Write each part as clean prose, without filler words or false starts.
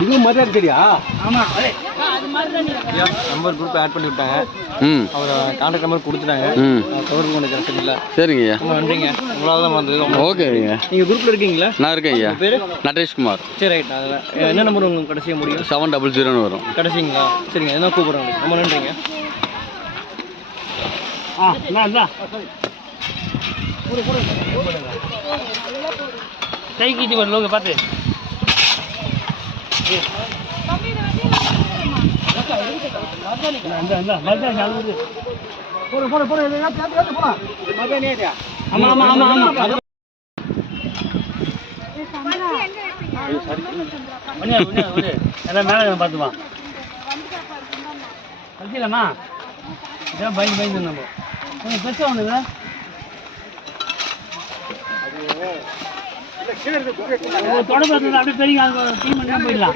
இதுவும் மதுரை சரியா? ஆமாம், நம்பர் குரூப் ஆட் பண்ணி விட்டாங்க. அவர் கான்டாக்ட் நம்பர் கொடுத்துட்டாங்க. கவர் கொண்டு கிடைச்சது இல்லை. சரிங்க ஐயா, ரொம்ப நன்றிங்க. உங்களால் தான் வந்தது. ஓகே ஐயா. நீங்கள் குரூப்பில் இருக்கீங்களா? நான் இருக்கேன் ஐயா. பேர் நரேஷ்குமார். சரி, ரைட். அதில் என்ன நம்பர் உங்களுக்கு கடைசியாக முடியும்? 700 வரும். கடைசிங்களா? சரிங்க, என்ன கூப்பிட்றோம். ரொம்ப நன்றிங்க. கை கீச்சு ஒரு லோக பார்த்து எல்லாம் மேலே பார்த்துமா வச்சுலாமா? இதான் பயந்து பயந்து நம்ம கொஞ்சம் பெருசாக ஒன்றுங்க. தொடர்பு அப்படியே பெரிய டீம் பண்ணி போயிடலாம்.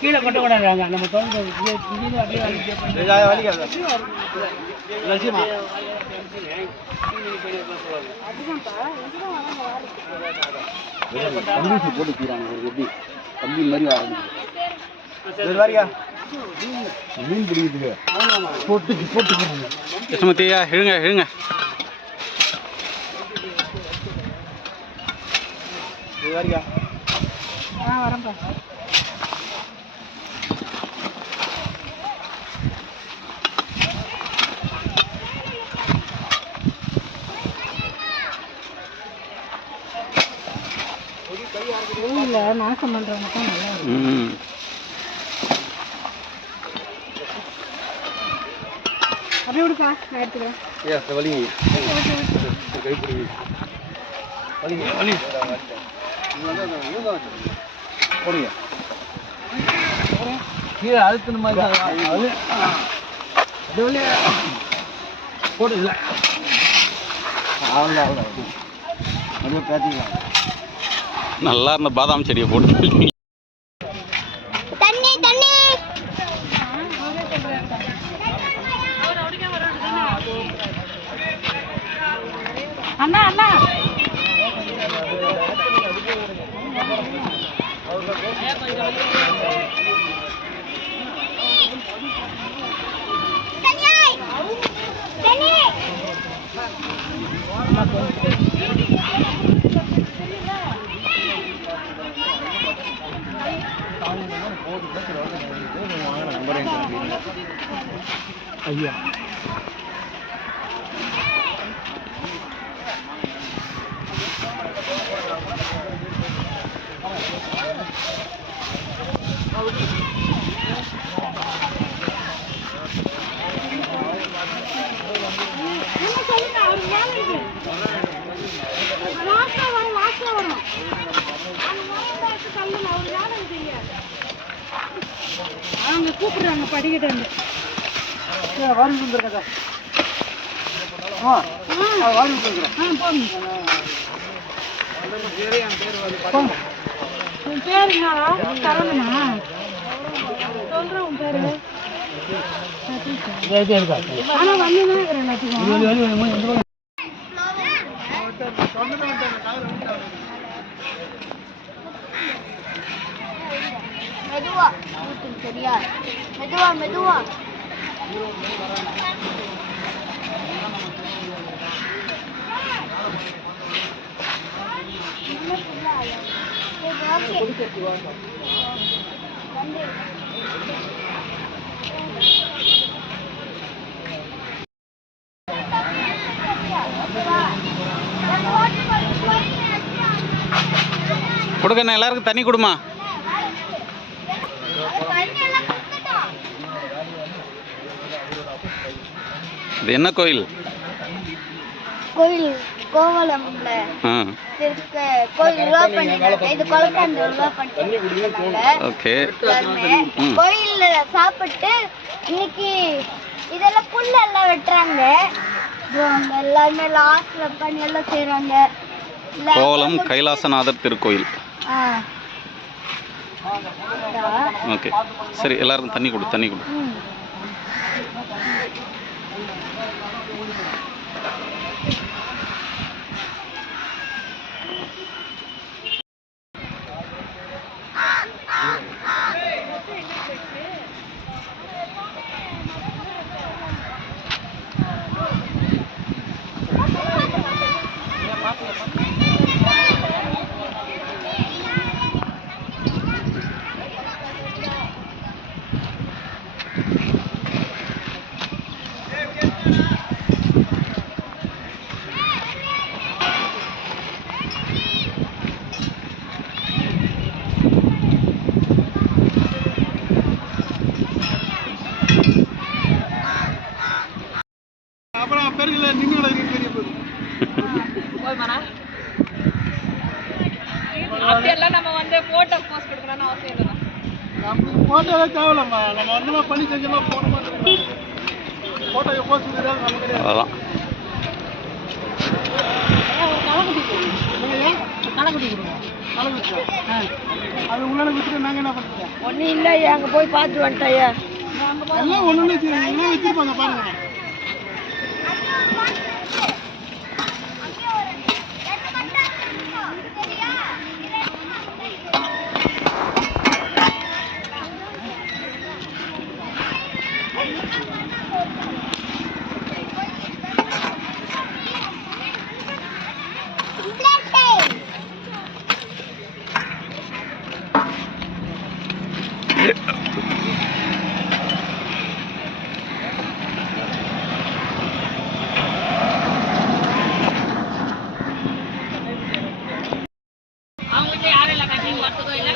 கீழே கொட்டக்கூடாது. அங்கே நம்ம தொடர்பு மீன் பிடிக்குது. போட்டு சுமத்தியா எழுங்க எழுங்க. வரேன்ப்பா. கோயிலில் நாசம் பண்ணுறவங்க தான் நல்லா இருக்கும். அப்படியே விடுப்பா, நான் எடுத்துக்கிறேன். போடுங்க. கீழே அழுத்தின மாதிரி போடுல. அவ்வளோ பேத்திக்கலாம். நல்லா இருந்த பாதாம் செடியை போட்டு அண்ணா அண்ணா ஐயா அவங்க கூப்பிடுறாங்க படிக்கிட்டு வந்து. உன் பேர் என்னடா? சரவணனா? சொல்றேன் உன் பேரு. ஆனா வந்துதான் இருக்கிறேன் எல்லாத்துக்கும். மெதுவா சரியா? மெதுவா மெதுவா. கொடுக்கண்ணா, எல்லாருக்கும் தண்ணி கொடுமா. இது என்ன கோயில்? கோயில் கோவலம்ல கோயில் உருவா பண்ணிருக்காங்க. இது கொலப்பாண்டு உருவா பண்ணிருக்காங்க. ஓகே. கோயில்ல சாப்பிட்டு இன்னைக்கு இதெல்லாம் புல்ல எல்லாம் வெட்டுறாங்க. எல்லாருமே லாஸ்ட்ல பண்ணி எல்லாம் செய்யறாங்க. கோவலம் கைலாசநாதர் திருக்கோயில். ஓகே, சரி, எல்லாருக்கும் தண்ணி கொடு, தண்ணி கொடு. அப்புறம் பெருகல நின்று பெரிய அப்படியெல்லாம் நம்ம வந்து போட்டோ போஸ்ட் கொடுக்கணும்னு அவசியம் இல்லை. நம்ம போட்டோலாம் தேவையில்லம்மா. நம்ம வந்து பண்ணி செஞ்சோம்னா போன மாதிரி போட்டோ போஸ்ட் கொடுக்குறது நமக்கு கிடையாது. அதெல்லாம் களைக்குட்டி கொடுங்க. அது உள்ளே விட்டுட்டு நாங்கள் என்ன பண்ணுறோம்? ஒன்றும் இல்லை, அங்கே போய் பார்த்து வந்துட்டாயா. எல்லாம் ஒன்று வச்சிருப்பாங்க பாருங்க. அவங்க யாரும் இல்லை, கட்டி வரத்துக்கோ இல்லை.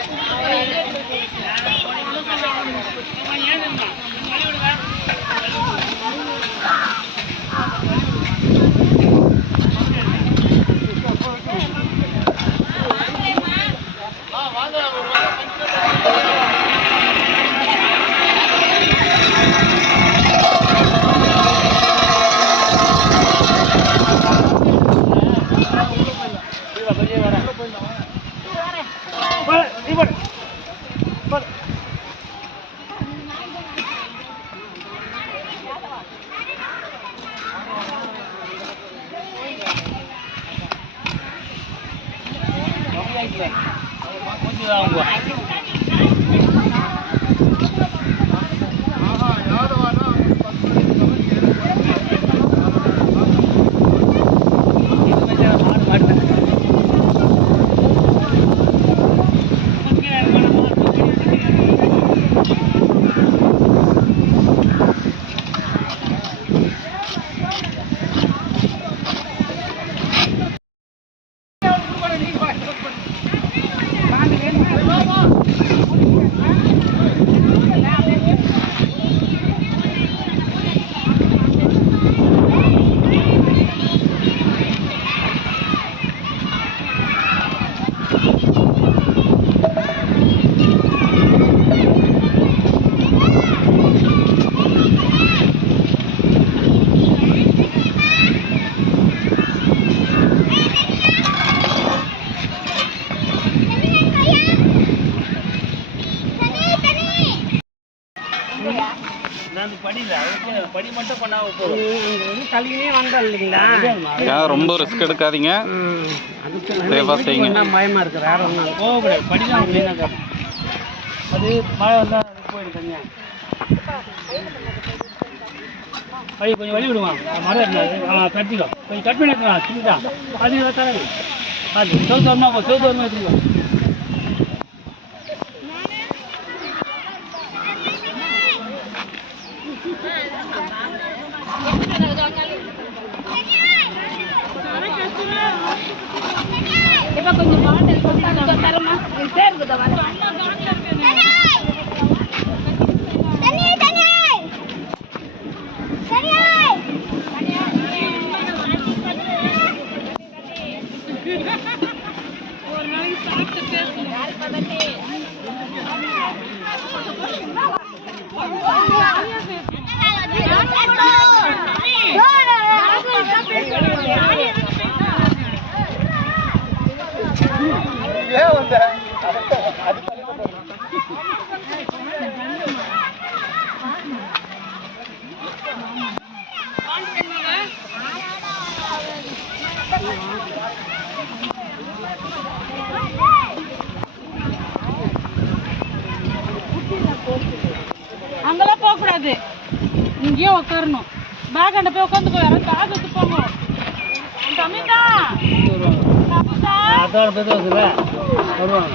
படி மட்டும் பண்ணா போதும். தள்ளினே வந்தா இல்லைங்களா? ரொம்ப ரிஸ்க் எடுக்காதீங்க, சேஃபாக செய்யுங்க. பயமா இருக்கு, வேற ஒன்றும் போகக்கூடாது. படிதான் மெயினாக. அது மழை வந்தால் போயிடும் தனியாக. வழி கொஞ்சம் வழி விடுவான், மரம் இருந்தாது கட்டிக்கோ, கொஞ்சம் கட் பண்ணி எடுத்துக்கலாம். சின்னதா அது தரது அது சோத்தோர்னா எடுத்துக்கோ. இப்போ கொஞ்சம் பாட்டு தரமா சேருக்குதா வர ஒரு நாளைக்கு சாப்பிட்டு பேசணும். அங்கெல்லாம் போகக்கூடாது, இங்கேயே உட்காரணும். பேக் அண்ட போய் உட்காந்துக்கோ, யாராவது பேக் எடுத்து போங்க. தமிழ்தான் அடுத்த வாரம் பேச வருதுல்ல வருவாங்க.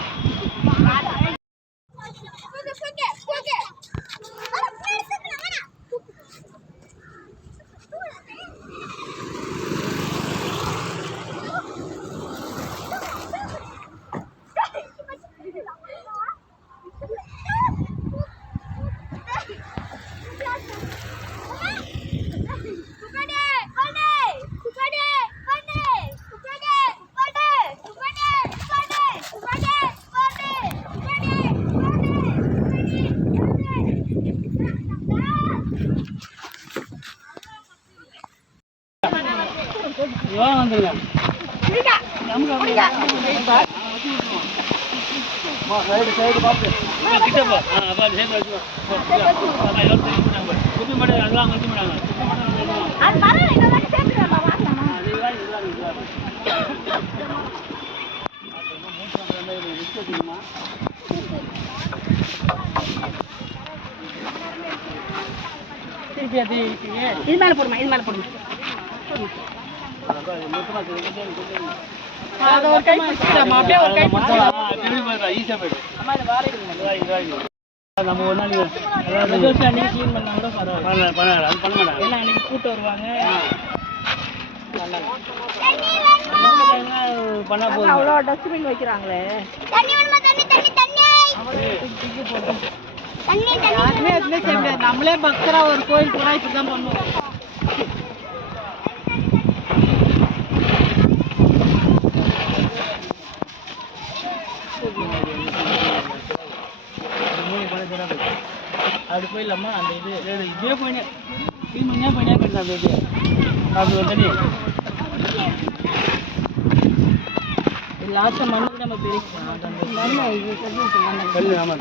எவ்வளோ வந்துருங்க கிட்டப்பா அப்பா சேர்ந்து வச்சுக்கோ குப்பி மட்டும் அதெல்லாம் வச்சு விடாங்க இது மேலே போடுமா, இது மேலே போடுமா. அது ஒரு கை பிடிச்சிட்டாமா, அப்படியே ஒரு கை ஈஸியாக போயிடும். நம்ம ஒரு நாள் அன்னைக்கு க்ளீன் பண்ணால் கூட பரவாயில்ல பண்ண மாட்டாங்க. ஏன்னா அன்னைக்கு கூட்டு வருவாங்க பண்ணா போதும். அவ்வளோ டஸ்ட்பின் வைக்கிறாங்களே. யாருமே எதுவுமே செய்ய முடியாது. நம்மளே பக்தரா ஒரு கோயில் போனா இப்படிதான் பண்ணுவோம். அப்படி போயிடலாமா? அந்த இது இப்படியே போயினே க்ளீன் பண்ணியா போயினே போயிடுது. அந்த இது அது ஒரு தண்ணி லாஸ்ட்டாக மண்ணுக்கு நம்ம பிரிக்கலாம். கல் ஆமாம்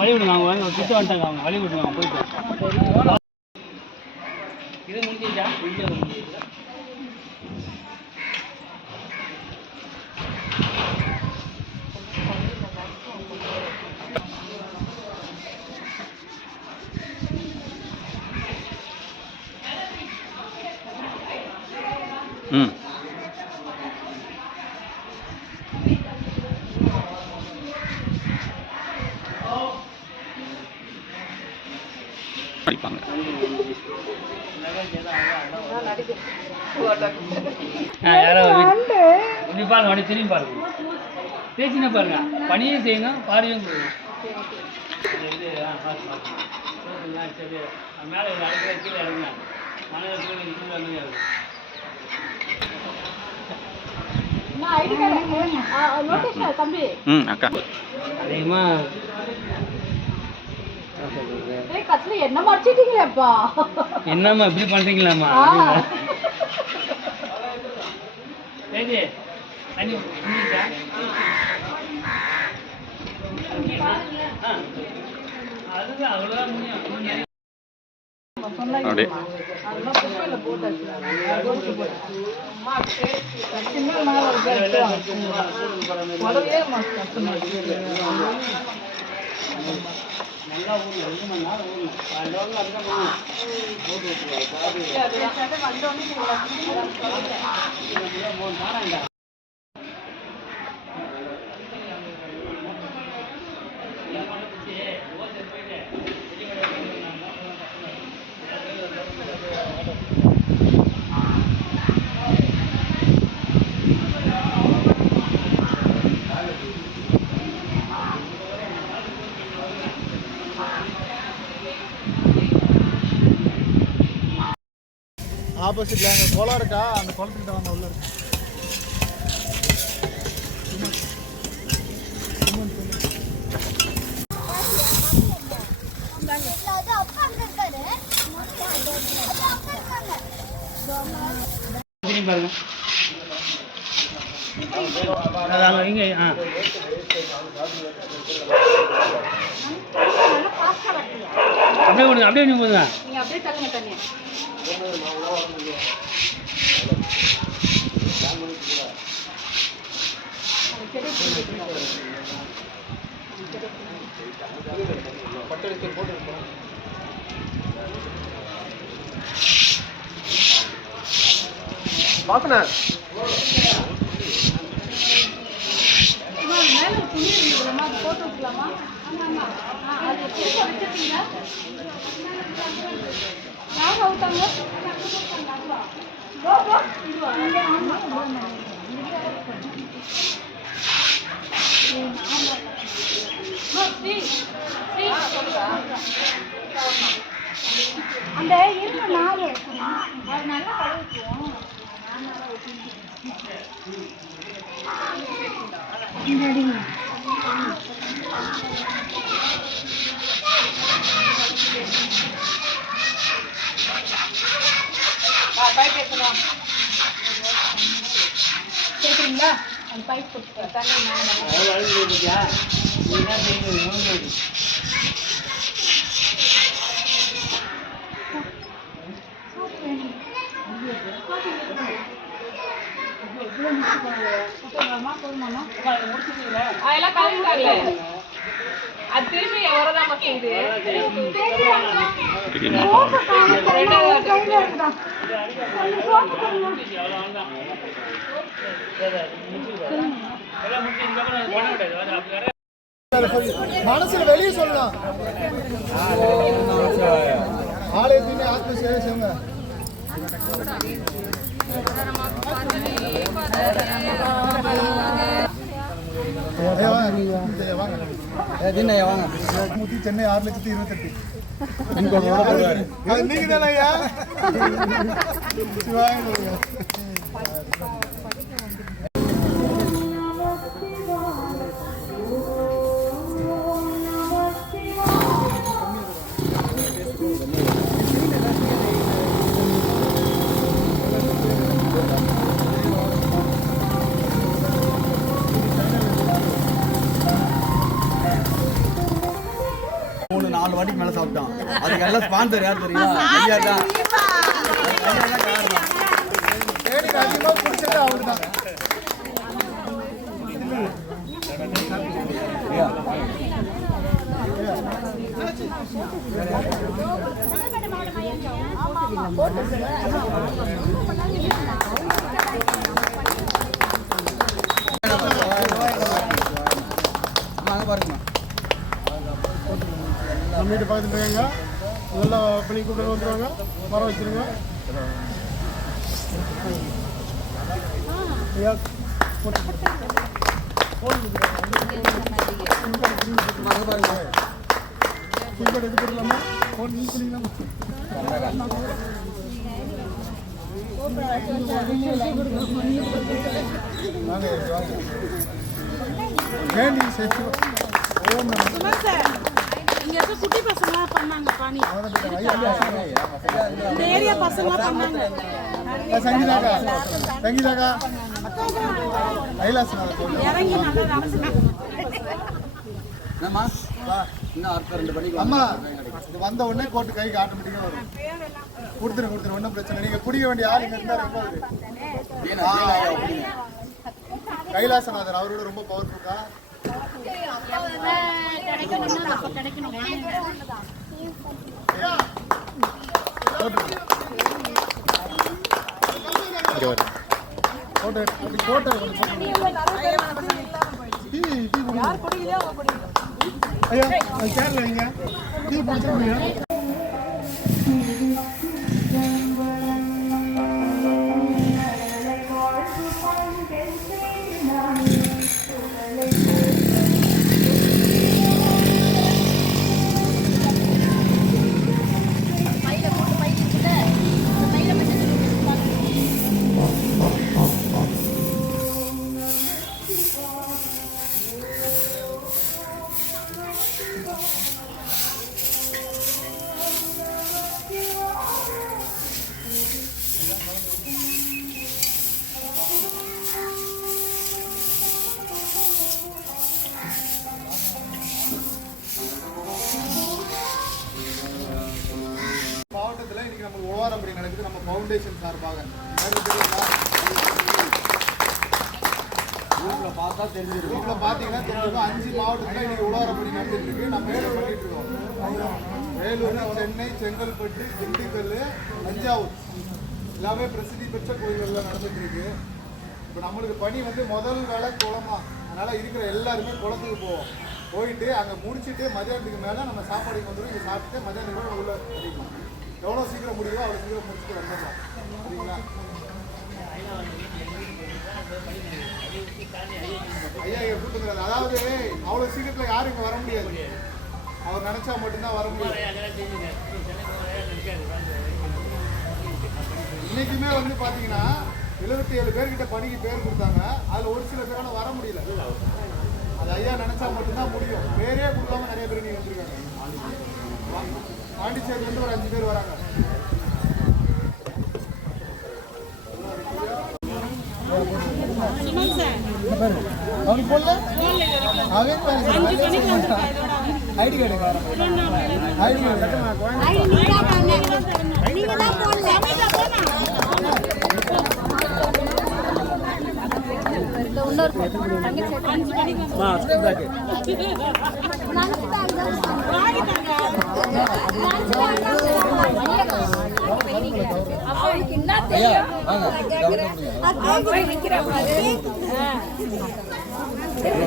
வழி விடுங்க. அவங்க சுத்த வந்துட்டாங்க. அவங்க வழி விடுங்க. அவங்க போயிட்டு இது முடிஞ்சிச்சா? ம் படிப்பாங்க. யாரோ இப்படி பாருங்க, அப்படி திரும்பி பாருங்க, பேசினா பாருங்க. பணியும் செய்யணும், பாடியும் செய்யணும். இது சரி மேலே அடைக்கிற கீழே இறங்க மனைவி ம் அக்கா அதிகமாக என்ன மறைச்சிட்டீங்களேப்பா. என்னம்மா இப்படி பண்ணுறீங்களாம்மா? சரி தண்ணி அதுதான் அவ்வளோதான் முடியும். அப்படியே நல்லா ஊர் 2 மணி நேரம் ஊர் ஆப்போசிட்ல அங்கே குளம் இருக்கா, அந்த குளத்துக்கிட்ட வாங்க உள்ள இருக்கு. பாருங்க இங்கே அப்படியே விடுங்க, அப்படியே நீங்க போதுங்க. நீங்க அப்படியே தள்ளுங்க தண்ணி. பாக்கணும் மேலே துணி இருக்குதுல்லம்மா, அது போட்டு வச்சுக்கலாமா? ஆமாம். அது தூக்க வச்சுருக்கீங்களா? யார் அவுத்தாங்க? அந்த இருந்த நாள் அது நல்லா கழுவிக்குவோம். கேட்குறீங்களா? அந்த பைப் கொடுத்து தண்ணி அதெல்லாம் கலந்துட்டாங்க. அது திரும்பி எவ்வளோதான் செய்யுது. மனசுல வெளியே சொல்லலாம். ஆலயத்தின் ஆத்ம சேவை செய்யுங்க. சென்னை 6,28,000. நீங்க தானே ஐயா? மூணு 4 வாட்டிக்கு மேல சாப்பிட்டோம். அதுக்கு எல்லாம் ஸ்பான்சர் யார் தெரியுமா? ஐயா தான். எனக்கு அதிகமா பிடிச்சது அவர்தான். பாருங்கம்மா, நம்ம வீட்டு பக்கத்துல இருக்காங்க. நல்லா பண்ணி கூப்பிட்டு வந்துருவாங்க. மரம் வச்சிருங்க. எடுத்து போடலாமா? ஃபோன் யூஸ் பண்ணிக்கலாமா? வேண்டி சேர்த்து இங்க இருக்க குட்டி பசங்க பண்ணாங்க பாணி. இந்த ஏரியா பசங்க பண்ணாங்க. சங்கீதாக்கா சங்கீதாக்கா கைலாஸ் இறங்கி நல்லா டான்ஸ் என்னம்மா இன்னும் அடுத்த 2 மணிக்கு அம்மா இது வந்த உடனே கோட்டு கைக்கு ஆட்டோமேட்டிக்கா வரும். கொடுத்துரு ஒன்றும் பிரச்சனை. நீங்க குடிக்க வேண்டிய ஆள் இங்க இருந்தா ரொம்ப கைலாசநாதர் அவரோட ரொம்ப பவர்ஃபுல்லா. ஐயா சேர்ல வைங்க. டீ பிடிச்சிருக்கீங்க? மாவட்டத்தில் இன்னைக்கு நம்ம ஓவாரம்படி நடக்குது. நம்ம ஃபவுண்டேஷன் சார்பாக பார்த்தா தெரிஞ்சிருக்கும். இதில் பார்த்தீங்கன்னா தெரிஞ்சிருக்கும் 5 மாவட்டத்தில் இன்னைக்கு உழவாரம்படி நடந்துட்டு இருக்கு. நம்ம வேலூர் பண்ணிட்டு இருக்கோம். வேலூர், சென்னை, செங்கல்பட்டு, திண்டுக்கல், தஞ்சாவூர் எல்லாமே பிரசித்தி பெற்ற கோயில்கள்லாம் நடந்துட்டு இருக்கு. இப்போ நம்மளுக்கு பணி வந்து முதல் வேலை குளமா, அதனால இருக்கிற எல்லாருமே குளத்துக்கு போவோம். போயிட்டு அங்கே முடிச்சுட்டு மதியானத்துக்கு மேலே நம்ம சாப்பாடுக்கு வந்துடும். இங்கே சாப்பிட்டு மதியானத்துக்கு மேலே உள்ள முடிக்கலாம். எவ்வளோ சீக்கிரம் முடியுதோ அவ்வளோ சீக்கிரம் முடிச்சுட்டு வந்துடலாம். சரிங்களா? ஐயா இங்கே கூட்டுங்கிறது, அதாவது அவ்வளோ சீக்கிரத்தில் யாரும் இங்கே வர முடியாது. அவர் நினச்சா மட்டும்தான் வர முடியும். இன்னைக்குமே வந்து பார்த்தீங்கன்னா 77 பேர்கிட்ட பணிக்கு பேர் கொடுத்தாங்க. அதில் ஒரு சில பேரால வர முடியல. அது ஐயா நினைச்சா மட்டும்தான் முடியும். பேரே கொடுக்காம நிறைய பேர் நீங்க வந்திருக்காங்க. பாண்டிச்சேரியிலேருந்து ஒரு 5 பேர் வராங்க. அவனுக்கு போடல ஐடி கார்டு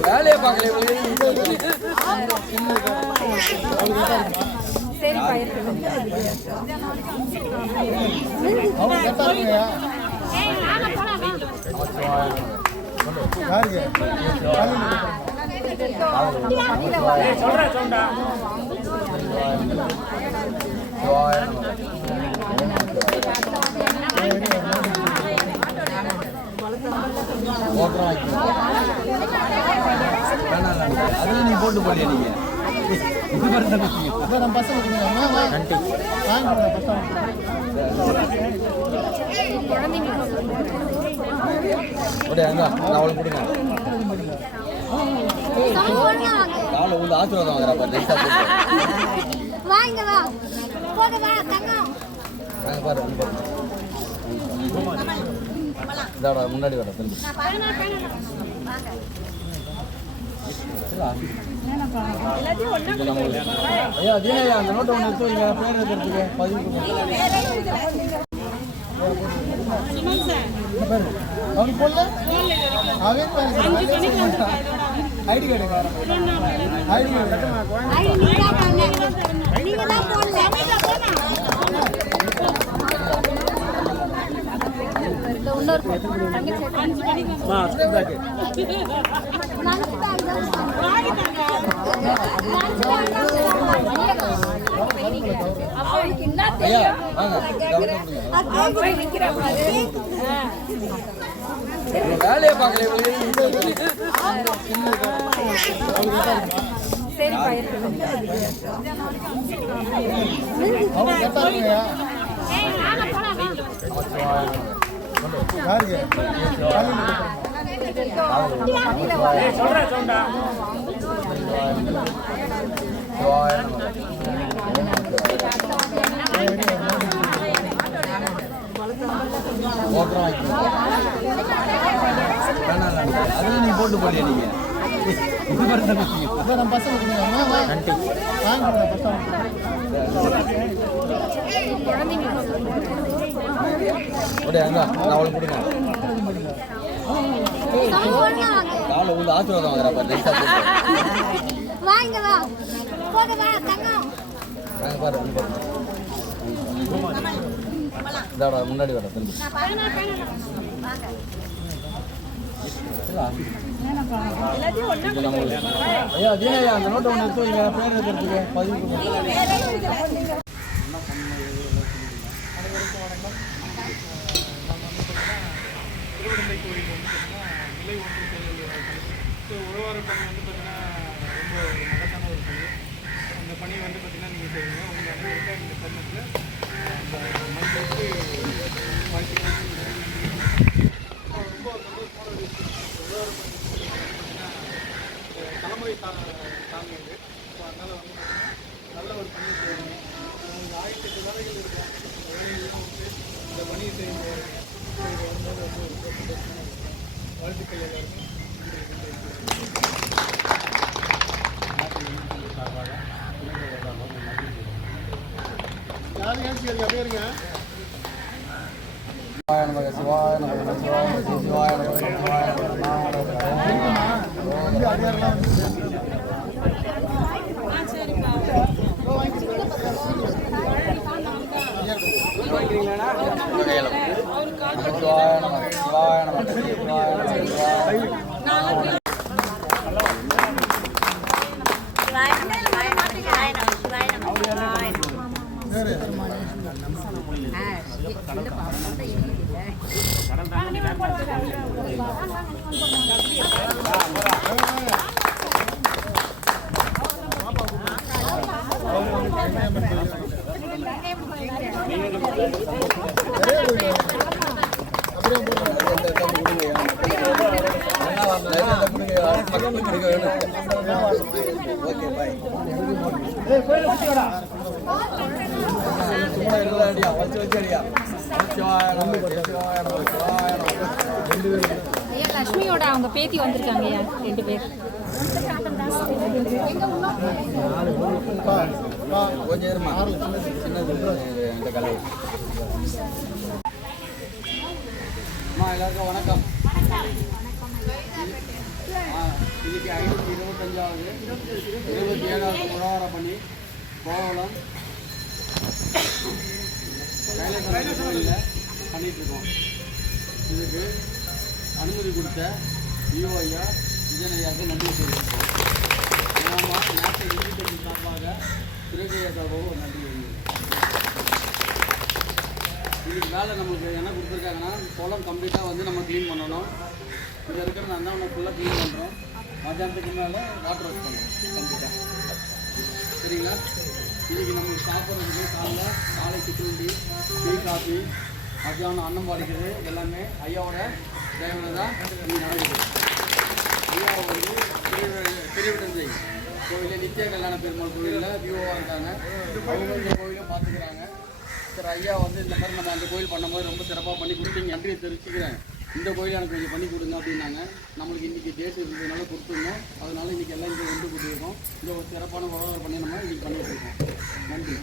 வேலையை பார்க்கல. அதெல்லாம் நீங்க போட்டு போலியா நீங்க? நம்ம பசங்க அவளுக்கு கொடுங்க. காலை வந்து ஆசீர்வாதம் வாங்குறாப்பா. பாரு இதோட முன்னாடி வர திரும்பி ஐயா தீனையா அந்த நோட்டை ஒன்று எடுத்து வைங்க. பேர் இருக்கிறதுக்கு பதிவு அவனுக்கு போடல ஐடி கார்டு வேலையை பார்க்கல. அதெல்லாம் நீங்க போட்டு போலியா நீங்க? நம்ம பசங்க அவளுக்கு கொடுங்க. காலை வந்து ஆசீர்வாதம் வாங்குறாப்பா. பாரு இதோட முன்னாடி வர திரும்பி ஐயா தீனையா அந்த நோட்டை ஒன்று எடுத்து வைங்க. பேர் இருக்கிறதுக்கு பதிவு அனைவருக்கும் வணக்கம். திருவிடந்தை கோயில் வந்து பார்த்தீங்கன்னா நிலை ஒன்று செயல் உழவார பணி வந்து பார்த்தீங்கன்னா ரொம்ப மகத்தான ஒரு பணி. அந்த பணி வந்து பார்த்தீங்கன்னா நீங்கள் செய்வீங்க. உங்கள் அனைவருக்கும் இந்த தருணத்தில் அந்த மனிதருக்கு வாழ்த்துக்கள். ரொம்ப சந்தோஷமான ஒரு விஷயம். உழவார பணி தலைமுறை தாங்கியது. ஸோ அதனால் வந்து பார்த்தீங்கன்னா நல்ல ஒரு பணியை செய்வீங்க. உங்களுக்கு 1008 வேலைகள் இருக்கும். இந்த பணியை செய்யும்போது வரும்போது வந்து ரொம்ப சந்தோஷமாக இருக்கும். வாழ்த்துக்கள் எல்லாருமே. யாரும் ஏன் அப்படியே இருங்க. ஓகே பாய் ஐயா லட்சுமியோட அவங்க பேத்தி வந்திருக்காங்க ஐயா 2 பேர். கொஞ்சம் இருமா சின்னது இந்த கலை அம்மா எல்லாருக்கும் வணக்கம். இன்னைக்கு 525வது 27வது உழவார பண்ணி கோவலம் கைலாசத்தில் பண்ணிட்டு இருக்கோம். இதுக்கு அனுமதி கொடுத்த விஓ ஐயா விஜயன் ஐயாவுக்கு நன்றி தெரிவிக்கிறோம். நாட்டு இந்திய சார்பாக திருக்கையா சார்பாக ஒரு நன்றி தெரிவிக்கிறோம். இதுக்கு மேலே நம்மளுக்கு என்ன கொடுத்துருக்காங்கன்னா குளம் கம்ப்ளீட்டாக வந்து நம்ம க்ளீன் பண்ணணும். இங்கே இருக்கிற நான் ஒன்று ஃபுல்லாக க்ளீன் பண்ணுறோம். மத்தியானத்துக்கு மேலே வாட்டர் வாஷ் பண்ணுறோம் கம்ப்ளீட்டாக. சரிங்களா? இன்றைக்கி நம்மளுக்கு சாப்பிட்றதுக்கு காலை சிற்றுண்டி டீ காஃபி மத்தியானம் அன்னம் பாலிக்கிறது எல்லாமே ஐயாவோட தேவையான தான் இங்கே நடக்குது. ஐயா வந்து பெரியவிடந்தை கோவிலில் நித்திய கல்யாண பெருமாள் கோவிலில் விஓவாக இருக்காங்க. அவங்க இந்த கோவிலும் பார்த்துக்கிறாங்க. சார் ஐயா வந்து இந்த மாதிரி நம்ம அந்த கோயில் பண்ணும்போது ரொம்ப சிறப்பாக பண்ணி கொடுத்தீங்க, நன்றியை தெரிவிச்சுக்கிறேன். இந்த கோயில் எனக்கு கொஞ்சம் பண்ணி கொடுங்க அப்படின்னாங்க. நம்மளுக்கு இன்றைக்கி டேட் இருந்ததுனால கொடுத்துருந்தோம். அதனால இன்றைக்கி எல்லாம் இங்கே வந்து கொடுத்துருக்கோம். இந்த ஒரு சிறப்பான உறவு பண்ணி நம்ம இன்றைக்கி பண்ணிகிட்டு இருக்கோம். நன்றி.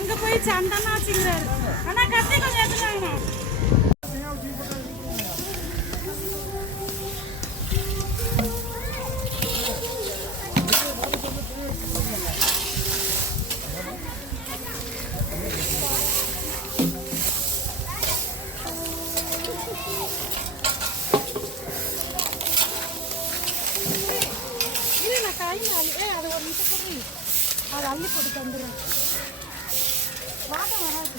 அங்க போய் சந்தனா வச்சுக்கிறாரு. ஆனா கத்தி கொஞ்சம் எடுத்துட்டாங்க. இல்ல நான் காய் அது ஒரு நிமிஷம் போடுறேன். அது அள்ளி போட்டு தந்துடுறேன். வாட்டம் வராது.